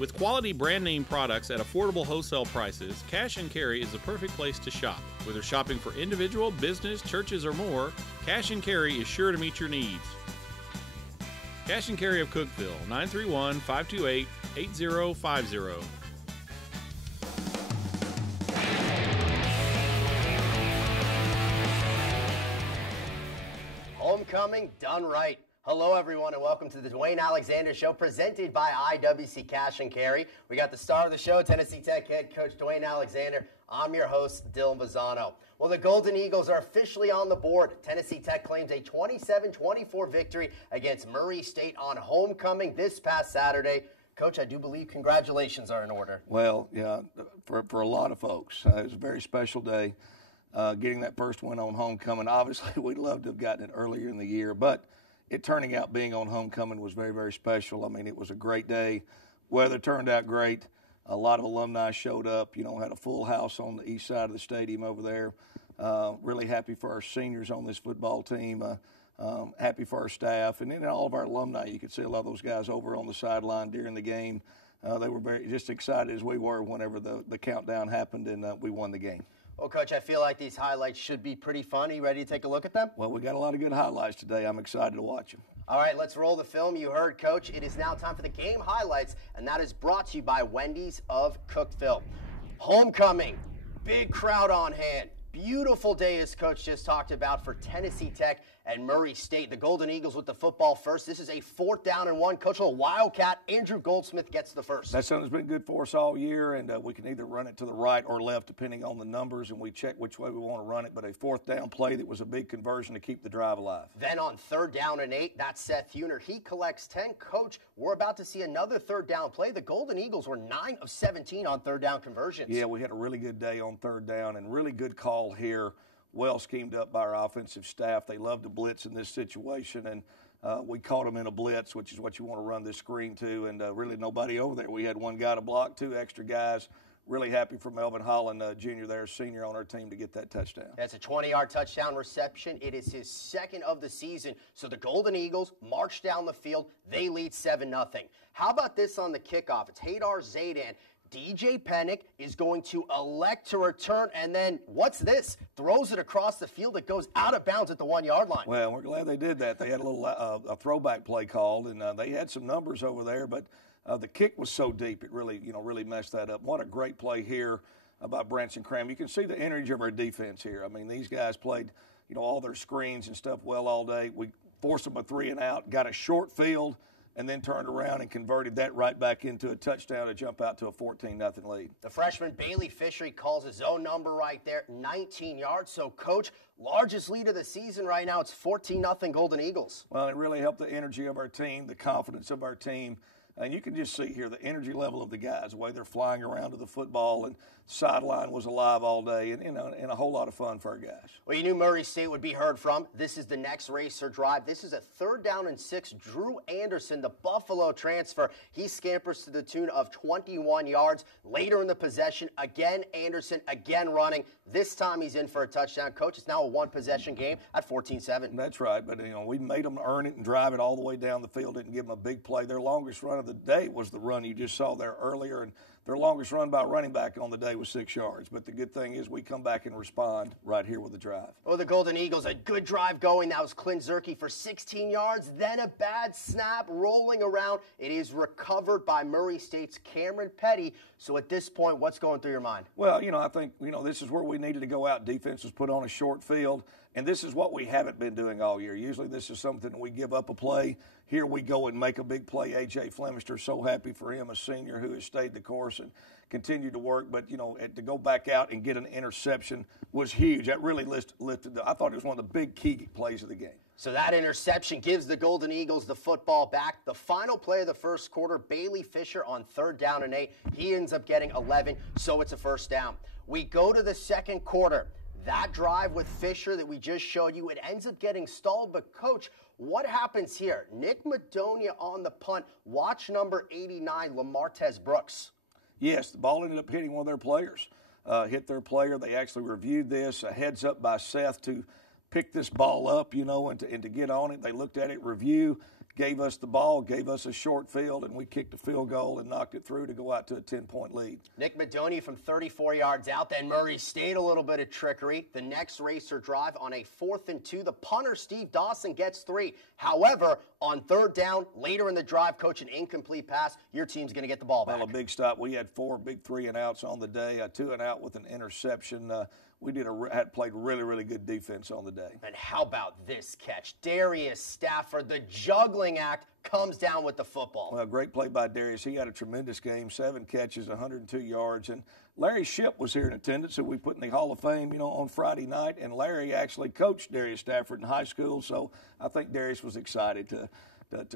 With quality brand name products at affordable wholesale prices, Cash and Carry is the perfect place to shop. Whether shopping for individual, business, churches, or more, Cash and Carry is sure to meet your needs. Cash and Carry of Cookeville, 931-528-8050. Homecoming done right. Hello, everyone, and welcome to the Dewayne Alexander Show, presented by IWC Cash and Carry. We got the star of the show, Tennessee Tech head coach Dewayne Alexander. I'm your host, Dylan Bazzano. Well, the Golden Eagles are officially on the board. Tennessee Tech claims a 27-24 victory against Murray State on homecoming this past Saturday. Coach, I do believe congratulations are in order. Well, yeah, for a lot of folks, it was a very special day. Getting that first win on homecoming. Obviously, we'd love to have gotten it earlier in the year, but it turning out being on homecoming was very, very special. I mean, it was a great day. Weather turned out great. A lot of alumni showed up, had a full house on the east side of the stadium over there. Really happy for our seniors on this football team. Happy for our staff. And then all of our alumni, you could see a lot of those guys over on the sideline during the game. They were very just excited as we were whenever the countdown happened and we won the game. Well, Coach, I feel like these highlights should be pretty fun. Are you ready to take a look at them? Well, we got a lot of good highlights today. I'm excited to watch them. All right, let's roll the film. You heard, Coach. It is now time for the game highlights, and that is brought to you by Wendy's of Cookeville. Homecoming, big crowd on hand. Beautiful day, as Coach just talked about, for Tennessee Tech and Murray State. The Golden Eagles with the football first. This is a 4th down and 1. Coach, a Wildcat, Andrew Goldsmith gets the first. That's something that's been good for us all year, and we can either run it to the right or left depending on the numbers, and we check which way we want to run it. But a 4th down play that was a big conversion to keep the drive alive. Then on 3rd down and 8, that's Seth Huner. He collects 10. Coach, we're about to see another 3rd down play. The Golden Eagles were 9 of 17 on 3rd down conversions. Yeah, we had a really good day on 3rd down and really good call here. Well schemed up by our offensive staff. They love to blitz in this situation, and we caught them in a blitz, which is what you want to run this screen to, and really nobody over there. We had one guy to block, 2 extra guys. Really happy for Melvin Holland, Jr. there, senior on our team, to get that touchdown. That's a 20-yard touchdown reception. It is his 2nd of the season. So the Golden Eagles march down the field. They lead 7-0. How about this on the kickoff? It's Hadar Zaydan. DJ Pennick is going to elect to return, and then what's this? Throws it across the field. It goes out of bounds at the 1-yard line. Well, we're glad they did that. They had a little a throwback play called, and they had some numbers over there, but the kick was so deep it really messed that up. What a great play here by Branson Cram. You can see the energy of our defense here. I mean, these guys played all their screens and stuff well all day. We forced them a 3 and out, got a short field, and then turned around and converted that right back into a touchdown to jump out to a 14-0 lead. The freshman Bailey Fisher, he calls his own number right there, 19 yards. So, Coach, largest lead of the season right now. It's 14-0 Golden Eagles. Well, it really helped the energy of our team, the confidence of our team. And you can just see here the energy level of the guys, the way they're flying around to the football, and sideline was alive all day, and a whole lot of fun for our guys. Well, you knew Murray State would be heard from. This is the next racer drive. This is a 3rd down and 6. Drew Anderson, the Buffalo transfer, he scampers to the tune of 21 yards. Later in the possession, again Anderson, again running. This time he's in for a touchdown. Coach, it's now a 1-possession game at 14-7. That's right, but we made them earn it and drive it all the way down the field. Didn't give them a big play. Their longest run of the day was the run you just saw there earlier, and their longest run by a running back on the day was 6 yards. But the good thing is we come back and respond right here with the drive. Well, the Golden Eagles, a good drive going. That was Clint Zerke for 16 yards. Then a bad snap rolling around. It is recovered by Murray State's Cameron Petty. So at this point, what's going through your mind? Well, I think, this is where we needed to go out. Defense was put on a short field, and this is what we haven't been doing all year. Usually this is something we give up a play. Here we go and make a big play. A.J. Flemister, so happy for him, a senior who has stayed the course and continued to work. But, to go back out and get an interception was huge. That really lifted I thought it was one of the big key plays of the game. So that interception gives the Golden Eagles the football back. The final play of the first quarter, Bailey Fisher on 3rd down and 8. He ends up getting 11, so it's a 1st down. We go to the second quarter. That drive with Fisher that we just showed you, it ends up getting stalled. But, Coach, what happens here? Nick Madonia on the punt. Watch number 89, Lamartez Brooks. Yes, the ball ended up hitting one of their players. Hit their player. They actually reviewed this. A heads up by Seth to pick this ball up, and to get on it. They looked at it, review, gave us the ball, gave us a short field, and we kicked a field goal and knocked it through to go out to a 10-point lead. Nick Madonia from 34 yards out. Then Murray State, a little bit of trickery. The next racer drive on a 4th and 2. The punter, Steve Dawson, gets 3. However, on 3rd down, later in the drive, coach, an incomplete pass. Your team's going to get the ball back. Well, a big stop. We had 4 big 3-and-outs on the day, 2-and-out with an interception. We had played really, really good defense on the day. And how about this catch? Darius Stafford, the juggling act, comes down with the football. Well, great play by Darius. He had a tremendous game, 7 catches, 102 yards. And Larry Shipp was here in attendance, who we put in the Hall of Fame, on Friday night. And Larry actually coached Darius Stafford in high school, so I think Darius was excited to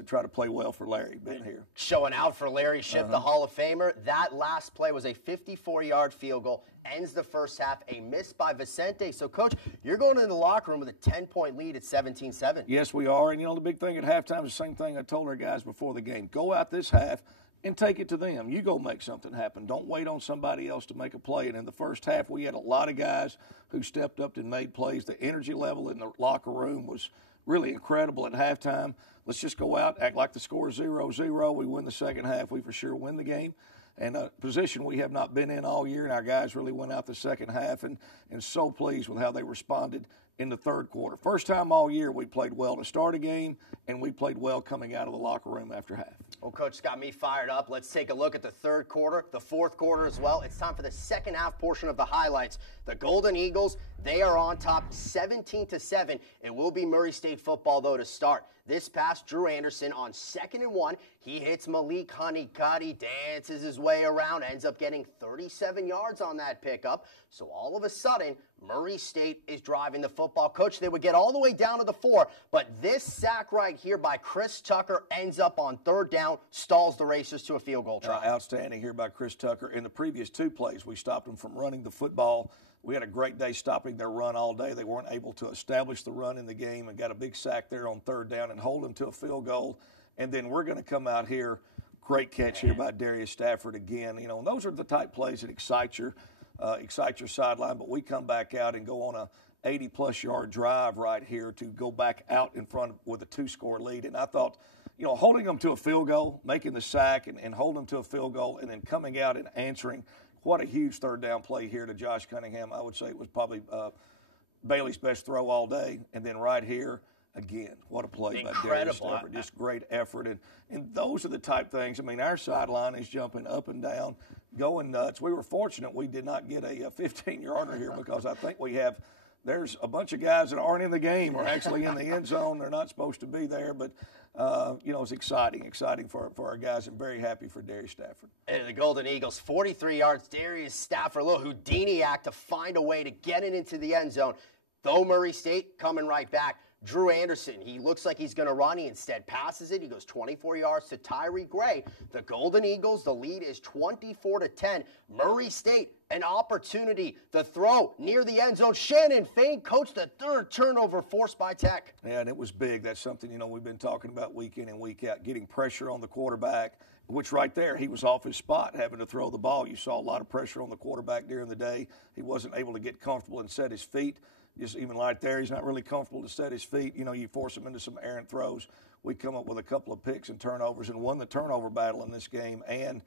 try to play well for Larry being here. Showing out for Larry Shipp, the Hall of Famer. That last play was a 54-yard field goal, ends the first half, a miss by Vicente. So, Coach, you're going into the locker room with a 10-point lead at 17-7. Yes, we are. And, the big thing at halftime is the same thing I told our guys before the game. Go out this half and take it to them. You go make something happen. Don't wait on somebody else to make a play. And in the first half, we had a lot of guys who stepped up and made plays. The energy level in the locker room was really incredible at halftime. Let's just go out, act like the score is 0-0. We win the second half. We for sure win the game. And a position we have not been in all year, and our guys really went out the second half and so pleased with how they responded in the third quarter. First time all year we played well to start a game, and we played well coming out of the locker room after half. Well, Coach, got me fired up. Let's take a look at the third quarter, the fourth quarter as well. It's time for the second half portion of the highlights. The Golden Eagles, they are on top 17-7. It will be Murray State football, though, to start. This pass, Drew Anderson on 2nd and 1. He hits Malik Honeycutt, dances his way around, ends up getting 37 yards on that pickup. So all of a sudden, Murray State is driving the football. Coach, they would get all the way down to the 4, but this sack right here by Chris Tucker ends up on 3rd down, stalls the Racers to a field goal try. Outstanding here by Chris Tucker. In the previous 2 plays, we stopped them from running the football. We had a great day stopping their run all day. They weren't able to establish the run in the game and got a big sack there on 3rd down and hold them to a field goal. And then we're going to come out here. Great catch here by Darius Stafford again. And those are the type plays that excite your sideline. But we come back out and go on a 80-plus yard drive right here to go back out in front with a 2-score lead. And I thought, holding them to a field goal, making the sack and holding them to a field goal, and then coming out and answering. What a huge 3rd down play here to Josh Cunningham. I would say it was probably Bailey's best throw all day. And then right here, again, what a play by Darius Stafford. Just great effort. And those are the type things. I mean, our sideline is jumping up and down, going nuts. We were fortunate we did not get a 15-yarder here because I think there's a bunch of guys that aren't in the game or actually in the end zone. They're not supposed to be there. But, it's exciting for our guys, and very happy for Darius Stafford. And the Golden Eagles, 43 yards. Darius Stafford, a little Houdini act to find a way to get it into the end zone. Though Murray State coming right back. Drew Anderson, he looks like he's going to run. He instead passes it. He goes 24 yards to Tyree Gray. The Golden Eagles, the lead is 24-10. Murray State, an opportunity. The throw near the end zone. Shannon Fain, coach, the 3rd turnover forced by Tech. Yeah, and it was big. That's something, we've been talking about week in and week out, getting pressure on the quarterback, which right there, he was off his spot having to throw the ball. You saw a lot of pressure on the quarterback during the day. He wasn't able to get comfortable and set his feet. Just even right there, he's not really comfortable to set his feet. You force him into some errant throws. We come up with a couple of picks and turnovers and won the turnover battle in this game. And,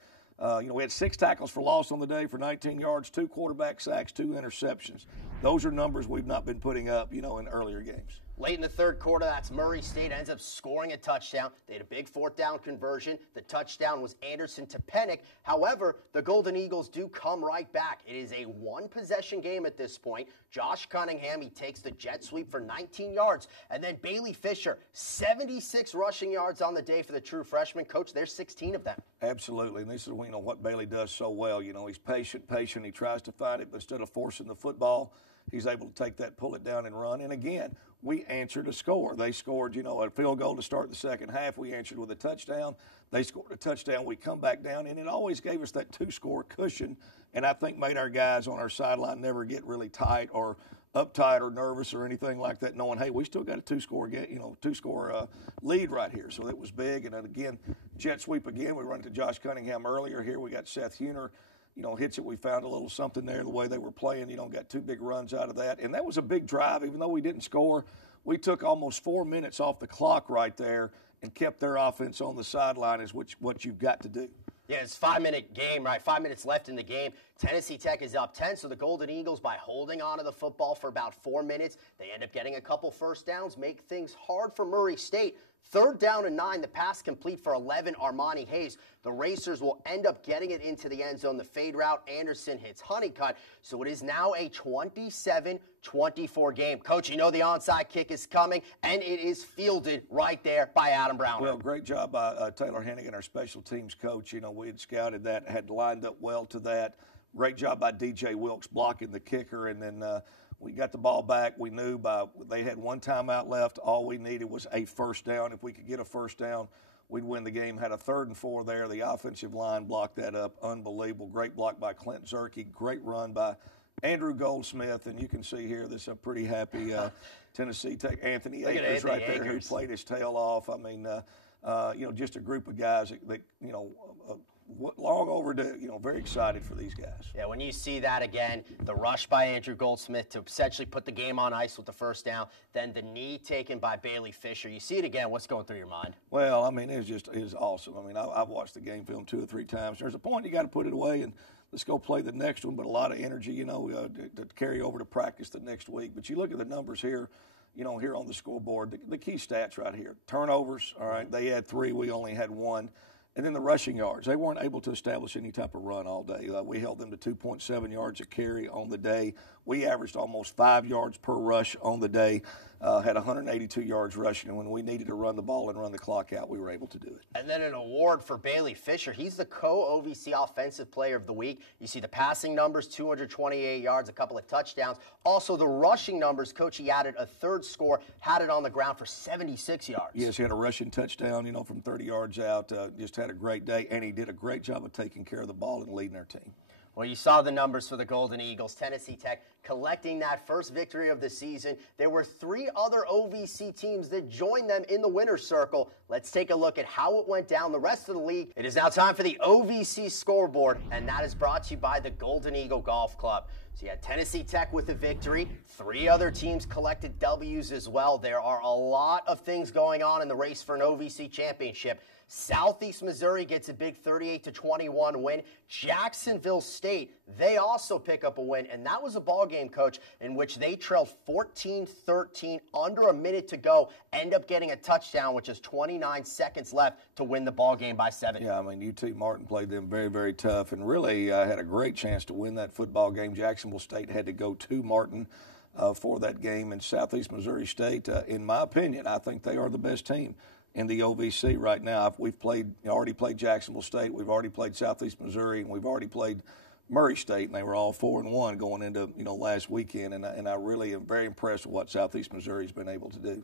we had 6 tackles for loss on the day for 19 yards, 2 quarterback sacks, 2 interceptions. Those are numbers we've not been putting up, in earlier games. Late in the third quarter, that's Murray State ends up scoring a touchdown. They had a big 4th down conversion. The touchdown was Anderson to Pennick. However, the Golden Eagles do come right back. It is a 1-possession game at this point. Josh Cunningham, he takes the jet sweep for 19 yards. And then Bailey Fisher, 76 rushing yards on the day for the true freshman. Coach, there's 16 of them. Absolutely. And this is what Bailey does so well. He's patient. He tries to find it, but instead of forcing the football, he's able to take that, pull it down, and run. And again, we answered a score. They scored, a field goal to start the second half. We answered with a touchdown. They scored a touchdown. We come back down, and it always gave us that 2-score cushion, and I think made our guys on our sideline never get really tight or uptight or nervous or anything like that, knowing, hey, we still got a 2-score lead right here. So that was big. And then again, jet sweep again. We run to Josh Cunningham earlier here. We got Seth Huner. Hits it. We found a little something there the way they were playing. Got 2 big runs out of that. And that was a big drive. Even though we didn't score, we took almost 4 minutes off the clock right there and kept their offense on the sideline is what you've got to do. Yeah, it's a 5-minute game, right? 5 minutes left in the game. Tennessee Tech is up 10, so the Golden Eagles, by holding on to the football for about 4 minutes, they end up getting a couple first downs, make things hard for Murray State. 3rd down and 9, the pass complete for 11, Armani Hayes. The Racers will end up getting it into the end zone. The fade route, Anderson hits Honeycutt. So it is now a 27-24 game. Coach, you know the onside kick is coming, and it is fielded right there by Adam Brown. Well, great job by Taylor Hennigan, our special teams coach. You know, we had scouted that, had lined up well to that. Great job by DJ Wilkes blocking the kicker, and then we got the ball back. We knew they had one timeout left. All we needed was a first down. If we could get a first down, we'd win the game. Had a 3rd and 4 there. The offensive line blocked that up. Unbelievable. Great block by Clint Zerke. Great run by Andrew Goldsmith. And you can see here, this is a pretty happy Tennessee Tech. Anthony Akers right there, who played his tail off. I mean, you know, just a group of guys that you know, long overdue, you know, very excited for these guys. Yeah, when you see that again, the rush by Andrew Goldsmith to essentially put the game on ice with the first down, then the knee taken by Bailey Fisher. You see it again, what's going through your mind? Well, I mean, it was awesome. I mean, I've watched the game film 2 or 3 times. There's a point you got to put it away and let's go play the next one, but a lot of energy, you know, to carry over to practice the next week. But you look at the numbers here, you know, here on the scoreboard, the key stats right here. Turnovers, all right, they had 3, we only had 1. And then the rushing yards. They weren't able to establish any type of run all day. We held them to 2.7 yards a carry on the day. We averaged almost 5 yards per rush on the day, had 182 yards rushing. And when we needed to run the ball and run the clock out, we were able to do it. And then an award for Bailey Fisher. He's the co-OVC Offensive Player of the Week. You see the passing numbers, 228 yards, a couple of touchdowns. Also the rushing numbers, Coach, he added a 3rd score, had it on the ground for 76 yards. Yes, he had a rushing touchdown, you know, from 30 yards out. Just had a great day, and he did a great job of taking care of the ball and leading our team. Well, you saw the numbers for the Golden Eagles. Tennessee Tech collecting that first victory of the season. There were 3 other OVC teams that joined them in the winner's circle. Let's take a look at how it went down the rest of the league. It is now time for the OVC scoreboard, and that is brought to you by the Golden Eagle Golf Club. So you had Tennessee Tech with a victory. 3 other teams collected W's as well. There are a lot of things going on in the race for an OVC championship. Southeast Missouri gets a big 38-21 win. Jacksonville State, they also pick up a win, and that was a ball game, Coach, in which they trailed 14-13, under a minute to go, end up getting a touchdown, which is 29 seconds left to win the ball game by 7. Yeah, I mean, UT Martin played them very, very tough, and really had a great chance to win that football game. Jacksonville State had to go to Martin for that game, and Southeast Missouri State, in my opinion, I think they are the best team in the OVC right now. We've already played Jacksonville State, we've already played Southeast Missouri, and we've already played Murray State, and they were all 4-1 going into last weekend. And I really am very impressed with what Southeast Missouri's been able to do.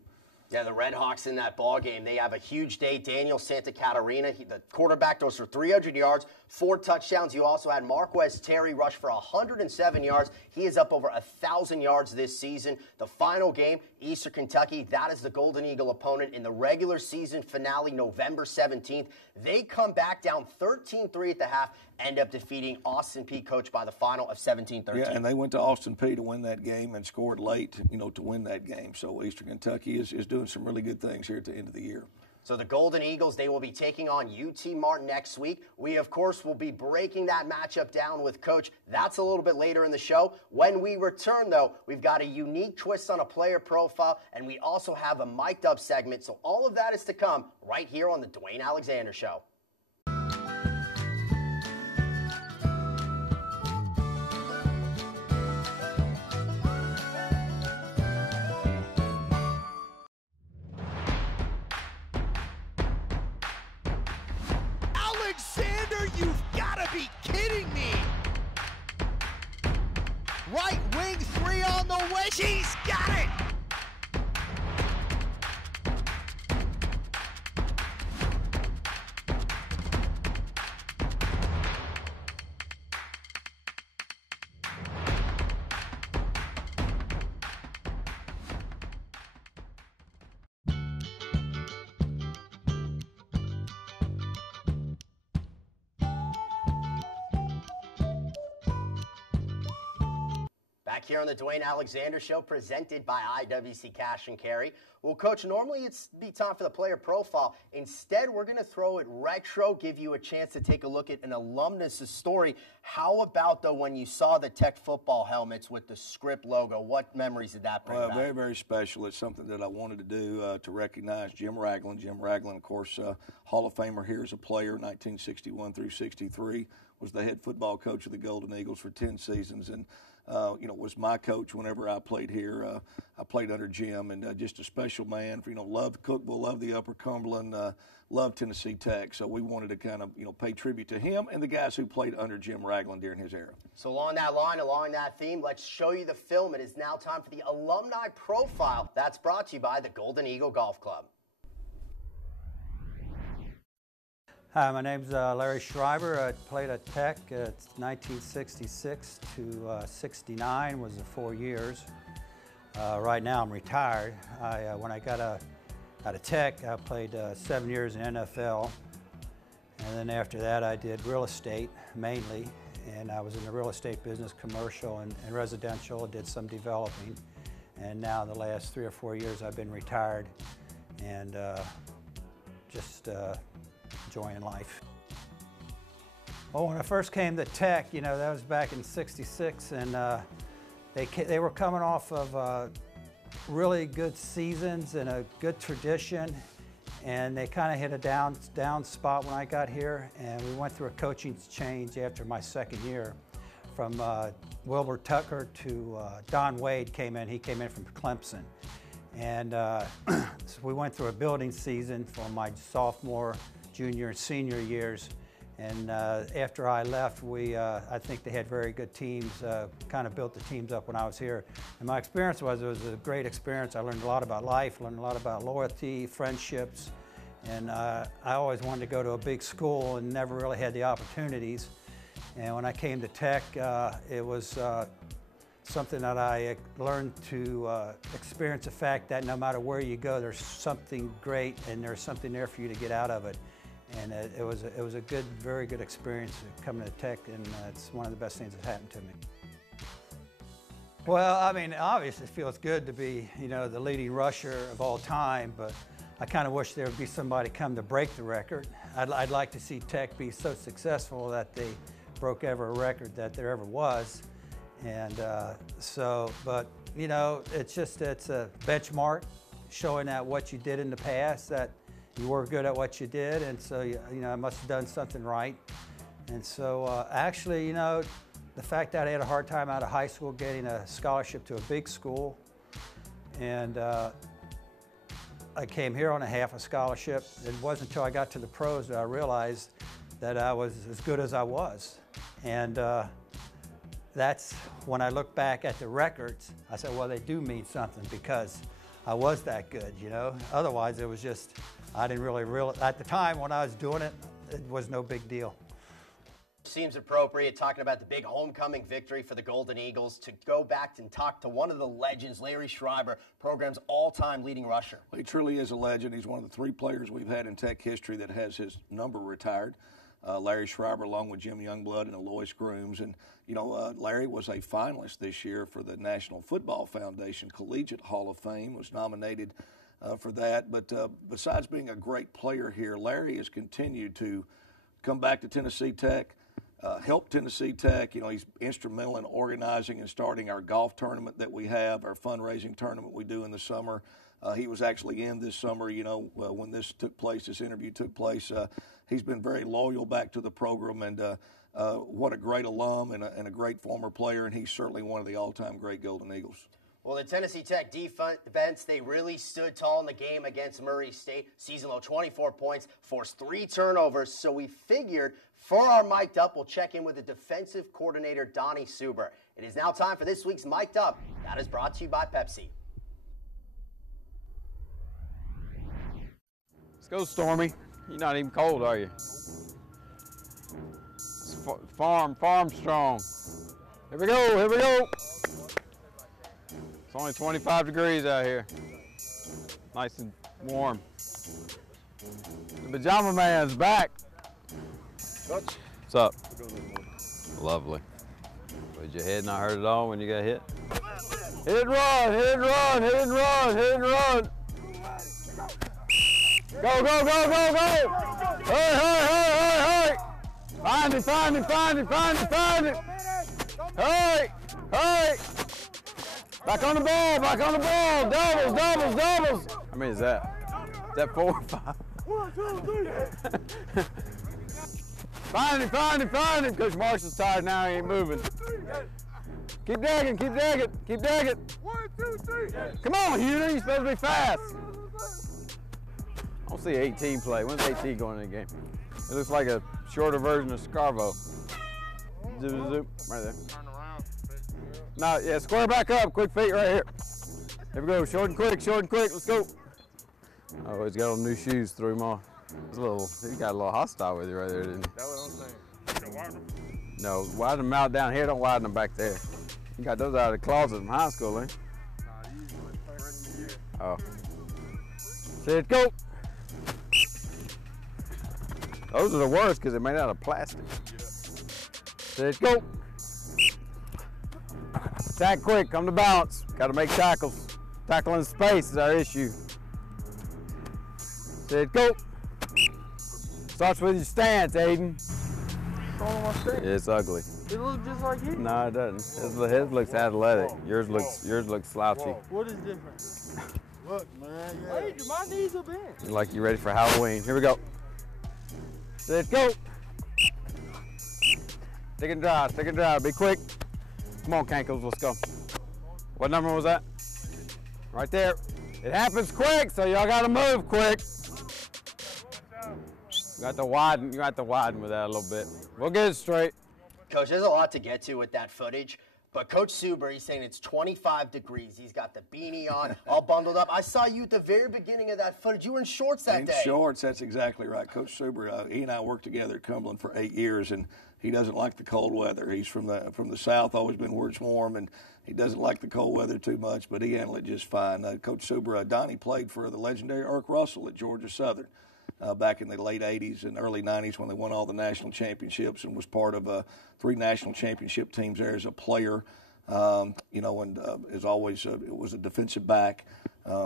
Yeah, the Red Hawks in that ball game, they have a huge day. Daniel Santa Catarina, the quarterback, goes for 300 yards, 4 touchdowns. You also had Marquez Terry rush for 107 yards. He is up over 1,000 yards this season. The final game, Eastern Kentucky, that is the Golden Eagle opponent in the regular season finale, November 17th. They come back down 13-3 at the half, end up defeating Austin Peay, coached by the final of 17-13. Yeah, and they went to Austin Peay to win that game and scored late, to win that game. So Eastern Kentucky is doing some really good things here at the end of the year. So the Golden Eagles, they will be taking on UT Martin next week. We, of course, will be breaking that matchup down with Coach. That's a little bit later in the show. When we return, though, we've got a unique twist on a player profile, and we also have a mic'd up segment. So all of that is to come right here on the Dewayne Alexander Show. Alexander, you've got to be kidding me! Right wing 3 on the wedge, he's got it! Back here on the Dewayne Alexander Show, presented by IWC Cash and Carry. Well, Coach, normally it's be time for the player profile. Instead, we're going to throw it retro, give you a chance to take a look at an alumnus' story. How about, though, when you saw the Tech football helmets with the script logo? What memories did that bring back? Very, very special. It's something that I wanted to do to recognize Jim Ragland. Jim Ragland, of course, Hall of Famer here as a player, 1961 through 63, was the head football coach of the Golden Eagles for 10 seasons. And was my coach whenever I played here. I played under Jim, and just a special man. Loved Cookeville, loved the Upper Cumberland, loved Tennessee Tech. So we wanted to kind of, pay tribute to him and the guys who played under Jim Ragland during his era. So along that line, along that theme, let's show you the film. It is now time for the alumni profile. That's brought to you by the Golden Eagle Golf Club. Hi, my name's Larry Schreiber. I played at Tech 1966 to 69, was the 4 years. Right now I'm retired. When I got out of Tech, I played 7 years in NFL. And then after that I did real estate mainly. And I was in the real estate business, commercial and residential, did some developing. And now the last 3 or 4 years I've been retired and just enjoying life. Well, when I first came to Tech, that was back in '66, and they were coming off of really good seasons and a good tradition, and they kind of hit a down spot when I got here, and we went through a coaching change after my second year. From Wilbur Tucker to Don Wade came in. He came in from Clemson. And so we went through a building season for my sophomore, junior, and senior years. And after I left, I think they had very good teams, kind of built the teams up when I was here. And my experience it was a great experience. I learned a lot about life, learned a lot about loyalty, friendships. And I always wanted to go to a big school and never really had the opportunities. And when I came to Tech, it was something that I learned to experience the fact that no matter where you go, there's something great and there's something there for you to get out of it. And it was a good, very good experience coming to Tech, and it's one of the best things that's happened to me. Well, I mean, obviously it feels good to be, the leading rusher of all time, but I kind of wish there would be somebody come to break the record. I'd like to see Tech be so successful that they broke every record that there ever was. And it's a benchmark showing that what you did in the past, that you were good at what you did, and so I must have done something right. And so actually, the fact that I had a hard time out of high school getting a scholarship to a big school, and I came here on a half a scholarship. It wasn't until I got to the pros that I realized that I was as good as I was. And that's when I look back at the records, I said, well, they do mean something because I was that good, Otherwise, it was just, I didn't really realize, at the time when I was doing it, it was no big deal. Seems appropriate, talking about the big homecoming victory for the Golden Eagles, to go back and talk to one of the legends, Larry Schreiber, program's all-time leading rusher. Well, he truly is a legend. He's one of the 3 players we've had in Tech history that has his number retired. Larry Schreiber, along with Jim Youngblood and Alois Grooms. And, Larry was a finalist this year for the National Football Foundation Collegiate Hall of Fame, was nominated for that. But besides being a great player here, Larry has continued to come back to Tennessee Tech, help Tennessee Tech. He's instrumental in organizing and starting our golf tournament that we have, our fundraising tournament we do in the summer. He was actually in this summer, when this interview took place. He's been very loyal back to the program, and what a great alum and a great former player, and he's certainly one of the all-time great Golden Eagles. Well, the Tennessee Tech defense, they really stood tall in the game against Murray State. Season low 24 points, forced 3 turnovers. So we figured for our Mic'd Up, we'll check in with the defensive coordinator, Donnie Suber. It is now time for this week's Mic'd Up. That is brought to you by Pepsi. Let's go, Stormy. You're not even cold, are you? It's farm strong. Here we go. It's only 25 degrees out here. Nice and warm. The Pajama Man's back. Coach. What's up? Lovely. Was your head not hurt at all when you got hit? Hit and run, hit and run, hit and run, hit and run. Go, go, go, go, go. Hey, hey, hey, hey, hey. Find it, find it, find it, find it, find it. Hey, hey. Back on the ball, back on the ball. Doubles, doubles, doubles. How many is that? Is that 4 or 5? 1, 2, 3. Find him, find him, find him. Coach Marshall's tired now, he ain't moving. Keep digging, keep digging, keep digging. 1, 2, 3. Come on, Hewner, you're supposed to be fast. I don't see 18 play. When's 18 going in the game? It looks like a shorter version of Scarvo. Zoop, zoop, right there. No, yeah, square back up, quick feet right here. Here we go, short and quick, let's go. Oh, he's got on new shoes, threw him off. He got a little hostile with you right there, didn't he? That's what I'm saying. You widen them? No, widen them out down here, don't widen them back there. You got those out of the closet from high school, eh? Nah, you usually play right in the year. Oh. Set, go. Those are the worst because they're made out of plastic. Set, go. Attack quick, come to bounce. Got to make tackles. Tackling space is our issue. Set, go. Starts with your stance, Aiden. It's ugly. It looks just like you. No, it doesn't. His looks athletic. Yours looks slouchy. What is different? Look, man. Yeah. Hey, my knees are bent. Like you ready for Halloween. Here we go. Set, go. Stick and drive, stick and drive. Be quick. Come on, Cankles, let's go. What number was that? Right there. It happens quick, so y'all gotta move quick. You got to widen with that a little bit. We'll get it straight. Coach, there's a lot to get to with that footage, but Coach Suber, he's saying it's 25 degrees. He's got the beanie on, all bundled up. I saw you at the very beginning of that footage. You were in shorts that day. In shorts, that's exactly right. Coach Suber, he and I worked together at Cumberland for 8 years, and he doesn't like the cold weather. He's from the South, always been where it's warm, and he doesn't like the cold weather too much, but he handled it just fine. Coach Suber, Donnie played for the legendary Irk Russell at Georgia Southern. Back in the late 80s and early 90s when they won all the national championships and was part of 3 national championship teams there as a player. And as always, it was a defensive back.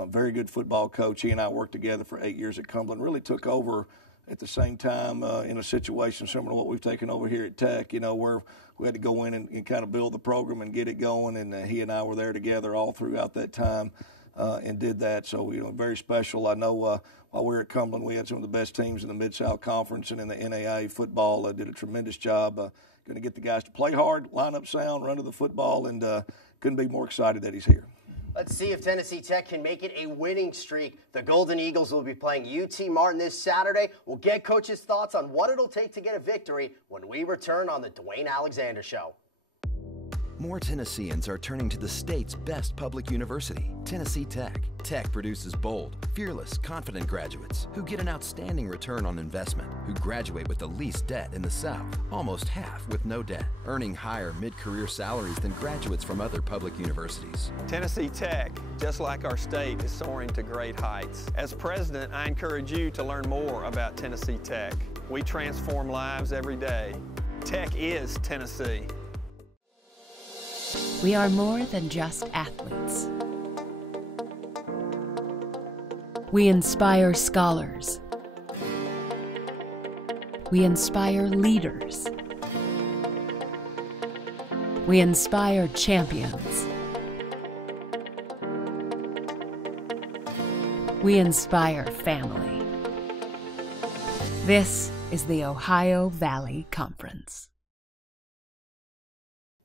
Very good football coach. He and I worked together for 8 years at Cumberland. Really took over at the same time in a situation similar to what we've taken over here at Tech, where we had to go in and kind of build the program and get it going. And he and I were there together all throughout that time. And did that. So, very special. I know while we were at Cumberland, we had some of the best teams in the Mid-South Conference and in the NAIA football. Did a tremendous job. Going to get the guys to play hard, line up sound, run to the football, and couldn't be more excited that he's here. Let's see if Tennessee Tech can make it a winning streak. The Golden Eagles will be playing UT Martin this Saturday. We'll get Coach's thoughts on what it'll take to get a victory when we return on the Dewayne Alexander Show. More Tennesseans are turning to the state's best public university, Tennessee Tech. Tech produces bold, fearless, confident graduates who get an outstanding return on investment, who graduate with the least debt in the South, almost half with no debt, earning higher mid-career salaries than graduates from other public universities. Tennessee Tech, just like our state, is soaring to great heights. As president, I encourage you to learn more about Tennessee Tech. We transform lives every day. Tech is Tennessee. We are more than just athletes. We inspire scholars. We inspire leaders. We inspire champions. We inspire family. This is the Ohio Valley Conference.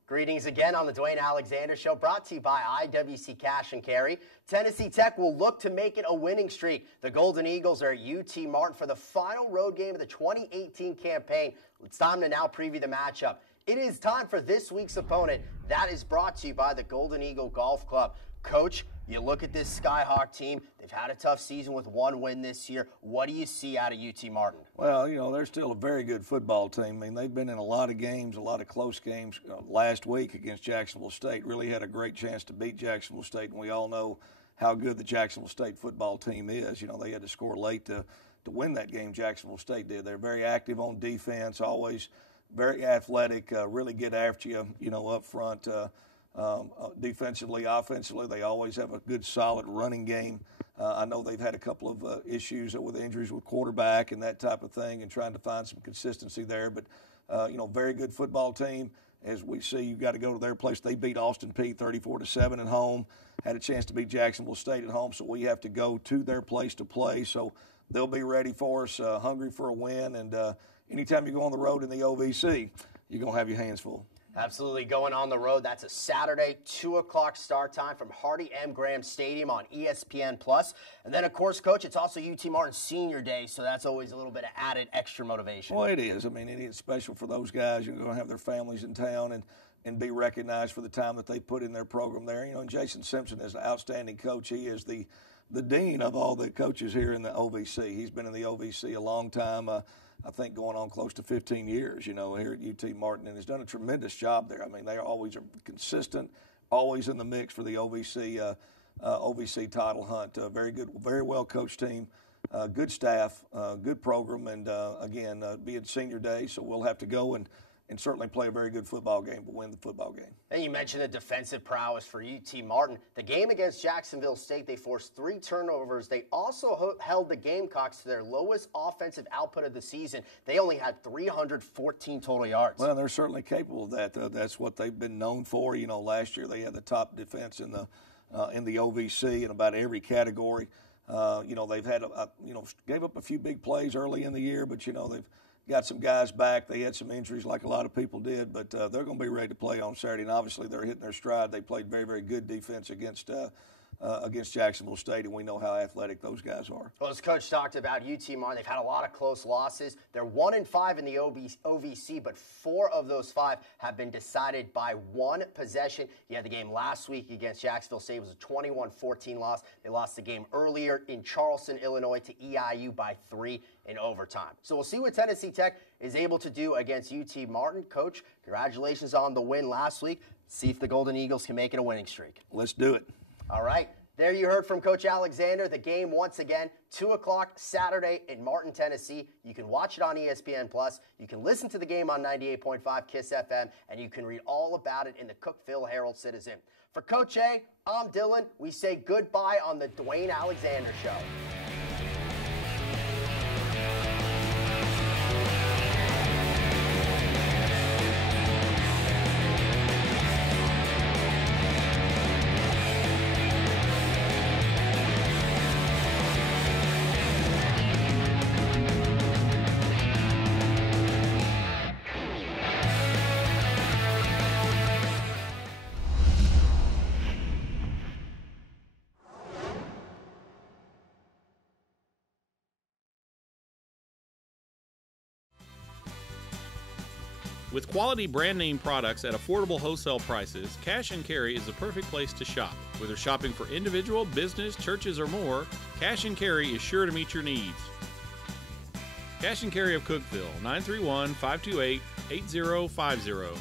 Greetings again on the Dewayne Alexander Show, brought to you by IWC Cash and Carry. Tennessee Tech will look to make it a winning streak. The Golden Eagles are at UT Martin for the final road game of the 2018 campaign. It's time to now preview the matchup. It is time for this week's opponent. That is brought to you by the Golden Eagle Golf Club. Coach, you look at this Skyhawk team. They've had a tough season with 1 win this year. What do you see out of UT Martin? Well, they're still a very good football team. I mean, they've been in a lot of games, a lot of close games. Last week against Jacksonville State, really had a great chance to beat Jacksonville State, and we all know how good the Jacksonville State football team is. They had to score late to win that game, Jacksonville State did. They're very active on defense, always very athletic, really get after you, you know, up front. Defensively, offensively, they always have a good, solid running game. I know they've had a couple of issues with injuries with quarterback and that type of thing, and trying to find some consistency there. But, you know, very good football team. As we see, you've got to go to their place. They beat Austin Peay 34-7 at home. Had a chance to beat Jacksonville State at home, so we have to go to their place to play. So they'll be ready for us, hungry for a win. And anytime you go on the road in the OVC, you're going to have your hands full. Absolutely. Going on the road. That's a Saturday, 2 o'clock start time from Hardy M. Graham Stadium on ESPN+. And then, of course, Coach, it's also UT Martin Senior Day, so that's always a little bit of added extra motivation. Well, it is. I mean, it is special for those guys. You're going to have their families in town and be recognized for the time that they put in their program there. You know, and Jason Simpson is an outstanding coach. He is the dean of all the coaches here in the OVC. He's been in the OVC a long time. I think going on close to 15 years, you know, here at UT Martin, and has done a tremendous job there. I mean, they always are consistent, always in the mix for the OVC title hunt. Very good, very well coached team, good staff, good program, and again, being Senior Day, so we'll have to go and certainly play a very good football game, but win the football game. And you mentioned the defensive prowess for UT Martin. The game against Jacksonville State, they forced 3 turnovers. They also held the Gamecocks to their lowest offensive output of the season. They only had 314 total yards. Well, they're certainly capable of that. That's what they've been known for. You know, last year they had the top defense in the OVC in about every category. You know, they've had, gave up a few big plays early in the year, but, you know, they've got some guys back. They had some injuries like a lot of people did, but they're going to be ready to play on Saturday. And obviously they're hitting their stride. They played very, very good defense against Jacksonville State, and we know how athletic those guys are. Well, as Coach talked about, UT Martin, they've had a lot of close losses. They're 1-5 in the OVC, but 4 of those 5 have been decided by 1 possession. You had the game last week against Jacksonville State. It was a 21-14 loss. They lost the game earlier in Charleston, Illinois, to EIU by 3 in overtime. So we'll see what Tennessee Tech is able to do against UT Martin. Coach, congratulations on the win last week. See if the Golden Eagles can make it a winning streak. Let's do it. All right. There you heard from Coach Alexander. The game, once again, 2 o'clock Saturday in Martin, Tennessee. You can watch it on ESPN+. You can listen to the game on 98.5 KISS FM, and you can read all about it in the Cookeville Herald-Citizen. For Coach A, I'm Dylan. We say goodbye on the Dewayne Alexander Show. With quality brand name products at affordable wholesale prices, Cash and Carry is the perfect place to shop. Whether shopping for individual, business, churches, or more, Cash and Carry is sure to meet your needs. Cash and Carry of Cookeville, 931-528-8050.